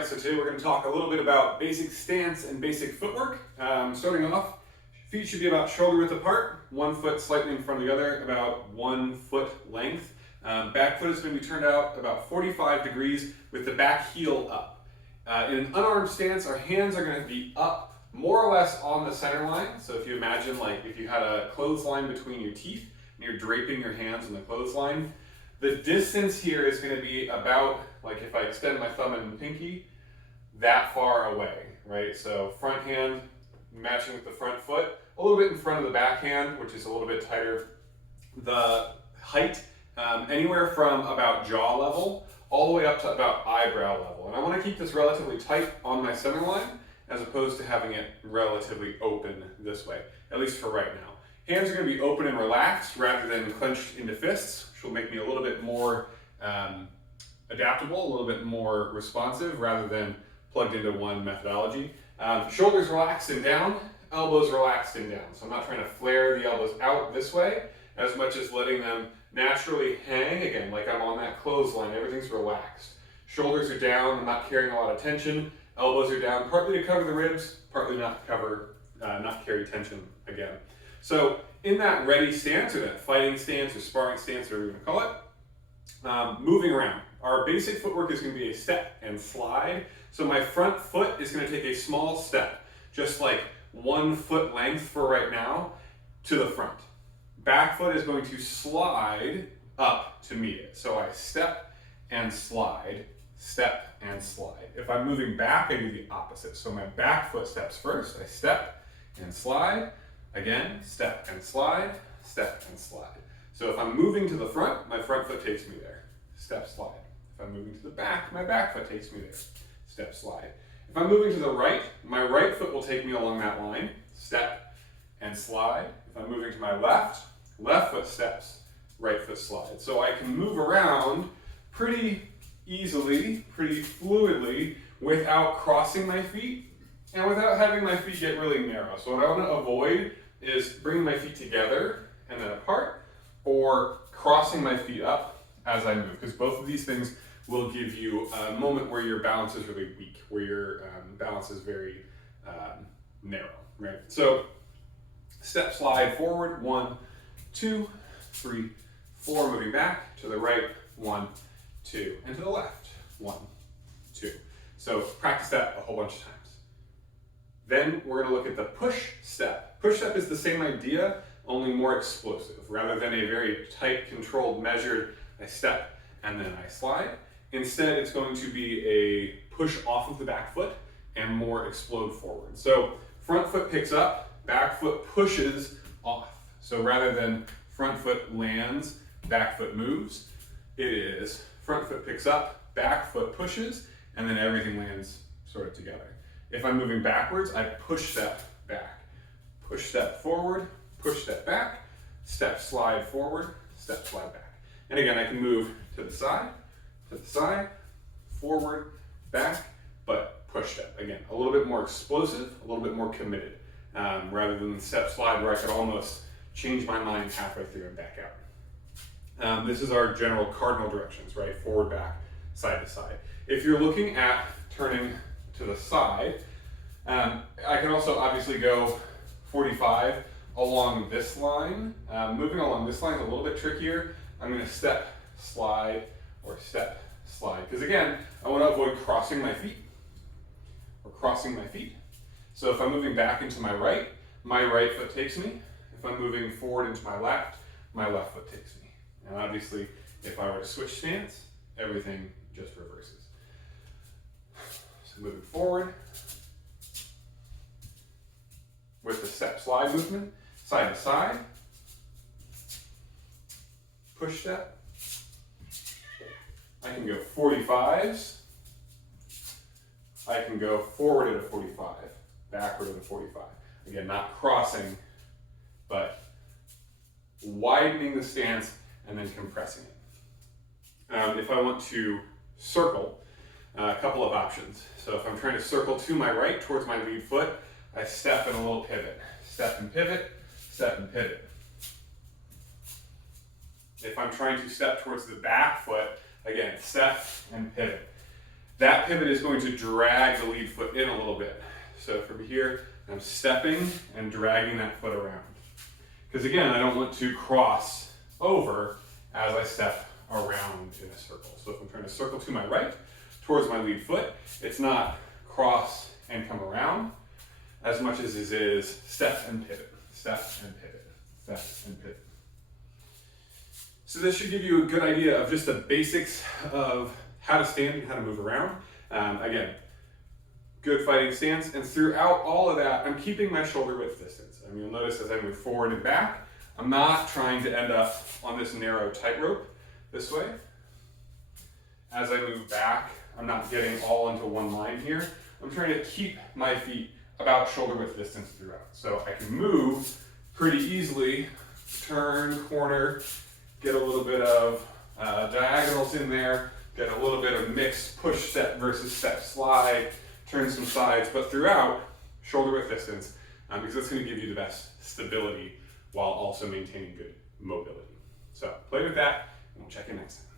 Alright, so today we're going to talk a little bit about basic stance and basic footwork. Starting off, feet should be about shoulder width apart, one foot slightly in front of the other, about 1 foot length. Back foot is going to be turned out about 45 degrees with the back heel up. In an unarmed stance, our hands are going to be up more or less on the center line. So if you imagine like if you had a clothesline between your teeth and you're draping your hands on the clothesline, the distance here is going to be about, like if I extend my thumb and pinky, that far away, right? So front hand matching with the front foot, a little bit in front of the back hand, which is a little bit tighter. The height, anywhere from about jaw level all the way up to about eyebrow level. And I want to keep this relatively tight on my center line as opposed to having it relatively open this way, at least for right now. Hands are going to be open and relaxed rather than clenched into fists, which will make me a little bit more adaptable, a little bit more responsive rather than plugged into one methodology. Shoulders relaxed and down, elbows relaxed and down. So I'm not trying to flare the elbows out this way as much as letting them naturally hang, again, like I'm on that clothesline, everything's relaxed. Shoulders are down, I'm not carrying a lot of tension. Elbows are down, partly to cover the ribs, partly not carry tension again. So in that ready stance, or that fighting stance, or sparring stance, whatever you're gonna call it, moving around. Our basic footwork is gonna be a step and slide. So my front foot is gonna take a small step, just like 1 foot length for right now, to the front. Back foot is going to slide up to meet it. So I step and slide, step and slide. If I'm moving back, I do the opposite. So my back foot steps first, I step and slide, again, step and slide, step and slide. So if I'm moving to the front, my front foot takes me there, step, slide. If I'm moving to the back, my back foot takes me there, step, slide. If I'm moving to the right, my right foot will take me along that line, step and slide. If I'm moving to my left, left foot steps, right foot slides. So I can move around pretty easily, pretty fluidly, without crossing my feet and without having my feet get really narrow. So what I want to avoid is bringing my feet together and then apart, or crossing my feet up as I move, because both of these things will give you a moment where your balance is really weak, where your balance is very narrow, right? So step, slide forward, 1, 2, 3, 4, moving back to the right, 1, 2, and to the left, 1, 2. So practice that a whole bunch of times. Then we're going to look at the push step. Push step is the same idea, only more explosive. Rather than a very tight, controlled, measured, I step and then I slide. Instead, it's going to be a push off of the back foot and more explode forward. So front foot picks up, back foot pushes off. So rather than front foot lands, back foot moves, it is front foot picks up, back foot pushes, and then everything lands sort of together. If I'm moving backwards, I push step back, push step forward, push step back, step slide forward, step slide back. And again, I can move to the side, forward, back, but push step. Again, a little bit more explosive, a little bit more committed, rather than the step slide where I could almost change my mind halfway through and back out. This is our general cardinal directions, right? Forward, back, side to side. If you're looking at turning to the side, I can also obviously go 45 along this line. Moving along this line is a little bit trickier. I'm going to step, slide, or step, slide. Because again, I want to avoid crossing my feet or crossing my feet. So if I'm moving back into my right foot takes me. If I'm moving forward into my left foot takes me. And obviously, if I were to switch stance, everything just reverses. So moving forward with the step slide movement, side to side, push step. I can go 45s. I can go forward at a 45, backward at a 45. Again, not crossing, but widening the stance and then compressing it. If I want to circle, a couple of options. So if I'm trying to circle to my right towards my lead foot, I step in a little pivot. Step and pivot, step and pivot. If I'm trying to step towards the back foot, again, step and pivot. That pivot is going to drag the lead foot in a little bit. So from here, I'm stepping and dragging that foot around. Because again, I don't want to cross over as I step around in a circle. So if I'm trying to circle to my right towards my lead foot, it's not cross and come around as much as it is step and pivot, step and pivot, step and pivot. So this should give you a good idea of just the basics of how to stand and how to move around. Again, good fighting stance, and throughout all of that, I'm keeping my shoulder width distance. And you'll notice as I move forward and back, I'm not trying to end up on this narrow tightrope this way. As I move back, I'm not getting all into one line here. I'm trying to keep my feet about shoulder width distance throughout. So I can move pretty easily, turn, corner, get a little bit of diagonals in there, get a little bit of mixed push step versus step slide, turn some sides, but throughout, shoulder width distance, because that's going to give you the best stability while also maintaining good mobility. So play with that, and we'll check in next time.